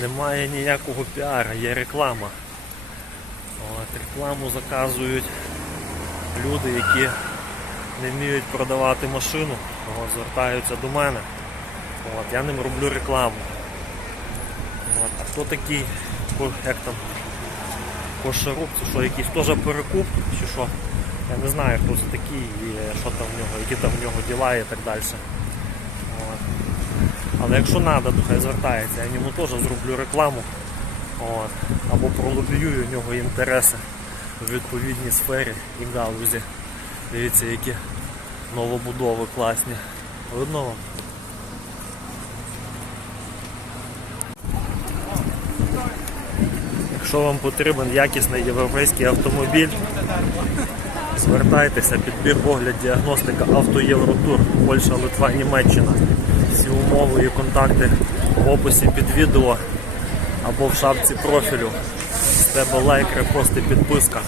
немає ніякого піара, є реклама. От, рекламу заказують люди, які не вміють продавати машину, от, звертаються до мене. От, я ним роблю рекламу. От, а хто такий, як там, кошарук, це що, якийсь теж перекуп, чи що? Я не знаю, хто це такий і що там в нього, які там в нього діла і так далі. Але якщо треба, то хай звертається, я йому теж зроблю рекламу. От. Або пролобіюю у нього інтереси в відповідній сфері і галузі. Дивіться, які новобудови класні. Видно вам? Якщо вам потрібен якісний європейський автомобіль, звертайтеся, підбір, огляд, діагностика автоєвротур, Польща, Литва, Німеччина. Всі умови і контакти в описі під відео або в шапці профілю. З тебе лайк, репост і підписка.